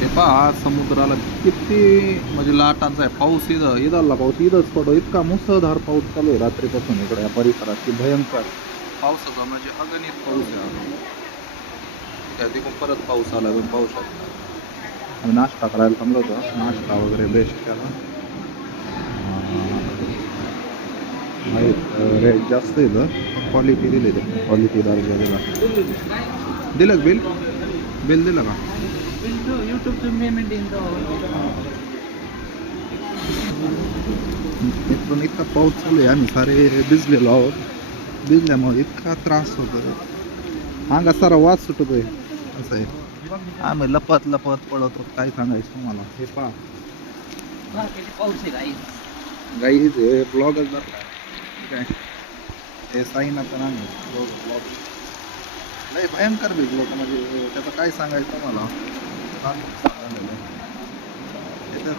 हे पहा समुद्राला किती म्हणजे लाटांचा आहे पाऊस. इथला पाऊस इथंच पडतो. इतका मुसळधार पाऊस चालू आहे रात्रीपासून इकडे या परिसरात की भयंकर पावसाचा म्हणजे अगणित पाऊस आहे. त्या तिकडून परत पाऊस आला पण पाऊस शकता. आम्ही नाश्ता करायला थांबलो होतो. नाश्ता वगैरे बेस्ट केला. रेट जास्त येतं क्वालिटी दिली ते क्वालिटी दर्जा दिला. दिलं बिल बिल दिलं का? यूट्यूबचं पेमेंट इकडून इतका पाऊस चालू आहे. आम्ही सारे भिजलेलो आहोत. भिजल्यामुळे इतका त्रास होतो. अंगा सारा वास सुटतोय. असं आहे. आम्ही लपत लपत पळतो. काय सांगायचं तुम्हाला. हे पहा पाऊस आहे गाई हे ब्लॉगच बरं काय हे साईनाथन आम्ही ब्लॉग लय भयंकर भिजलो होतं. म्हणजे त्याचं काय सांगायचं तुम्हाला.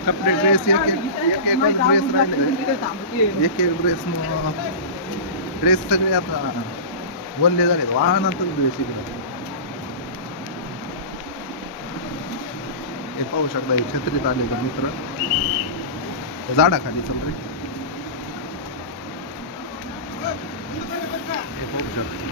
कपडे ड्रेस एक ड्रेस राहिले. एक ड्रेस ड्रेस सगळे आता वल्ले झाले. वाहनातच ड्रेस इकडे हे पाहू शकता. हे छत्रीत आले तर मित्र झाडाखाली चालू हे पाहू शकता.